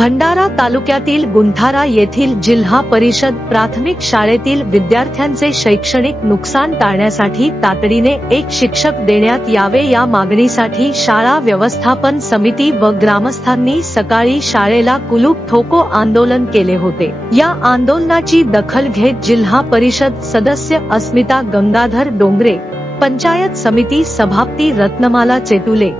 भंडारा तालुक्यातील गुंठारा येथील जिल्हा परिषद प्राथमिक शाळेतील विद्यार्थ्यांचे शैक्षणिक नुकसान टाळण्यासाठी तातडीने एक शिक्षक देण्यात यावे या मागणीसाठी शाळा व्यवस्थापन समिती व ग्रामस्थांनी सकाळी शाळेला कुलूप ठोको आंदोलन केले होते। या आंदोलनाची दखल घेत जिल्हा परिषद सदस्य अस्मिता गंगाधर डोंगरे, पंचायत समिती सभापती रत्नमाला चेतुले,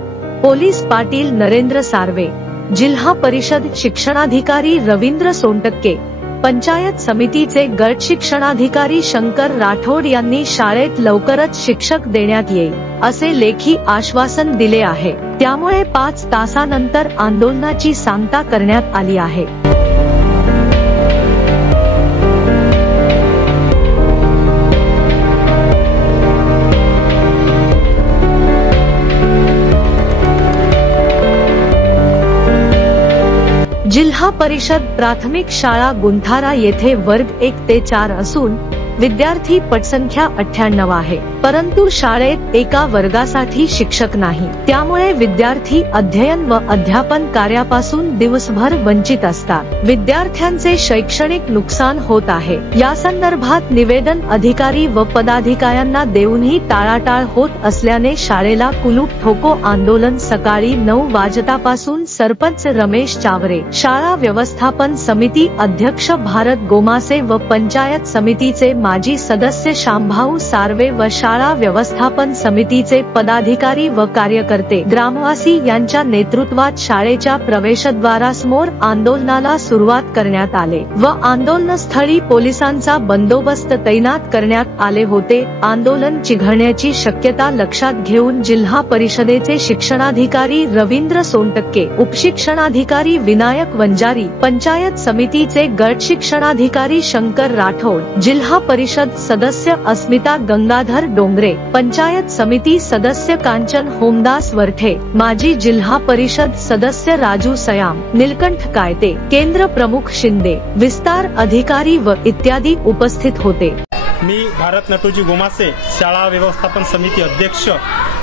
पोलीस पाटील नरेंद्र सार्वे, जिल्हा परिषद शिक्षणाधिकारी रवींद्र सोनटक्के, पंचायत समितीचे गट शिक्षणाधिकारी शंकर राठोड यांनी शाळेत लवकरच शिक्षक देण्यात येईल असे लेखी आश्वासन दिले आहे। त्यामुळे 5 तासानंतर आंदोलनाची सांगता करण्यात आली आहे। जिल्हा परिषद प्राथमिक शाळा गुंठारा येथे वर्ग 1 ते 4 असून विद्यार्थी पटसंख्या 98 आहे, परंतु शाळेत एका वर्गासाठी शिक्षक नाही। त्यामुळे विद्यार्थी अध्ययन व अध्यापन कार्यापासून दिवसभर वंचित असतात। विद्यार्थ्यांचे शैक्षणिक नुकसान होत आहे। या संदर्भात निवेदन अधिकारी व पदाधिकाऱ्यांना देऊनही टाळाटाळ होत असल्याने शाळेला कुलूप ठोको आंदोलन सकाळी 9 वाजतापासून सरपंच रमेश चावरे, शाळा व्यवस्थापन समिती अध्यक्ष भारत गोमासे व पंचायत समितीचे माजी सदस्य शामभाऊ सार्वे व शाळा व्यवस्थापन समितीचे पदाधिकारी व कार्यकर्ते ग्रामवासी यांच्या नेतृत्वात शाळेच्या प्रवेशद्वारासमोर आंदोलनाला सुरुवात करण्यात आले व आंदोलनस्थळी पोलिसांचा बंदोबस्त तैनात करण्यात आले होते। आंदोलन चिघळण्याची शक्यता लक्षात घेऊन जिल्हा परिषदेचे शिक्षणाधिकारी रवींद्र सोनटक्के, उपशिक्षणाधिकारी विनायक वंजारी, पंचायत समितीचे गट शिक्षणाधिकारी शंकर राठोड, जिल्हा परिषद सदस्य अस्मिता गंगाधर डोंगरे, पंचायत समिती सदस्य कांचन होमदास वरठे, माजी जिल्हा परिषद सदस्य राजू सयाम, नीलकंठ कायते, केंद्र प्रमुख शिंदे, विस्तार अधिकारी व इत्यादी उपस्थित होते। मी भारत नटूजी गोमासे, शाळा व्यवस्थापन समिती अध्यक्ष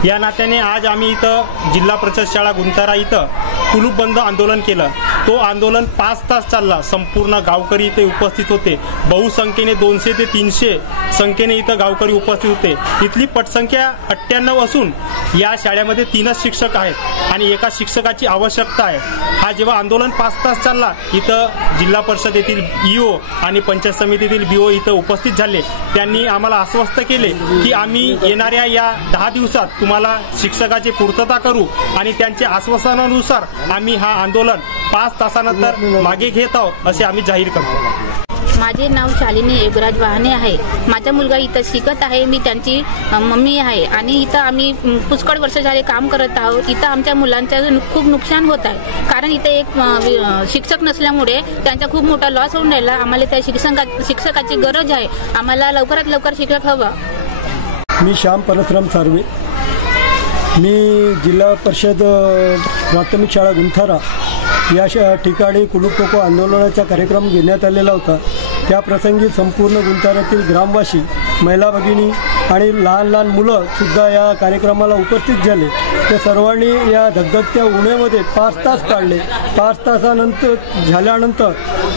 या नात्याने आज आम्ही इथं जिल्हा परिषद शाळा गुंठारा इथं कुलूप बंद आंदोलन केलं। तो आंदोलन 5 तास चालला। संपूर्ण गावकरी इथे उपस्थित होते। बहुसंख्येने 200 ते 300 संख्येने इथं गावकरी उपस्थित होते। इथली पटसंख्या 98 असून या शाळेमध्ये 3च शिक्षक आहेत आणि एका शिक्षकाची आवश्यकता आहे। हा जेव्हा आंदोलन 5 तास चालला, इथं जिल्हा परिषद येथील ईओ आणि पंचायत समितीतील बीओ इथं उपस्थित झाले। त्यांनी आम्हाला आश्वस्त केले की आम्ही येणाऱ्या या 10 दिवसात तुम्हाला शिक्षकाची पूर्तता करू आणि त्यांच्या आश्वासनानुसार आम्ही हा आंदोलन 5 तासानंतर मागे घेत आहोत असे आम्ही जाहीर करतो। माझे नाव शालिनी युवराज वाहने आहे। माझा मुलगा इथं शिकत आहे। मी त्यांची मम्मी आहे आणि इथं आम्ही पुष्कळ वर्ष झाले काम करत आहोत। इथं आमच्या मुलांचं खूप नुकसान होत आहे, कारण इथे एक शिक्षक नसल्यामुळे त्यांचा खूप मोठा लॉस होऊन राहिला। आम्हाला त्या शिक्षकाची गरज आहे। आम्हाला लवकरात लवकर शिक्षक हवा। मी श्याम परसराम सार्वे, मी जिल्हा परिषद प्राथमिक शाळा गुंठारा या ठिकाणी कुलूप ठोको आंदोलनाचा कार्यक्रम घेण्यात आलेला होता। त्या प्रसंगी संपूर्ण गुंठाऱ्यातील ग्रामवासी, महिला भगिनी आणि लहान लहान मुलं सुद्धा या कार्यक्रमाला उपस्थित झाले। त्या सर्वांनी या धगधगत्या उन्हामध्ये 5 तास काढले। 5 तासानंतर झाल्यानंतर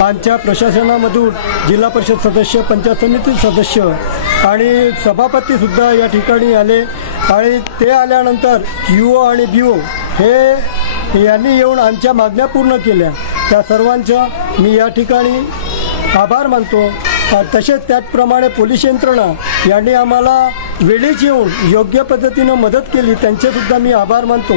आमच्या प्रशासनामधून जिल्हा परिषद सदस्य, पंचायत समिती सदस्य आणि सभापती सुद्धा या ठिकाणी आले आणि ते आल्यानंतर ईओ आणि बीओ यांनी येऊन आमच्या मागण्या पूर्ण केल्या। त्या सर्वांचा मी या ठिकाणी आभार मानतो। तसेच त्याचप्रमाणे पोलीस यंत्रणा यांनी आम्हाला वेळीच येऊन योग्य पद्धतीनं मदत केली, त्यांचे सुद्धा मी आभार मानतो।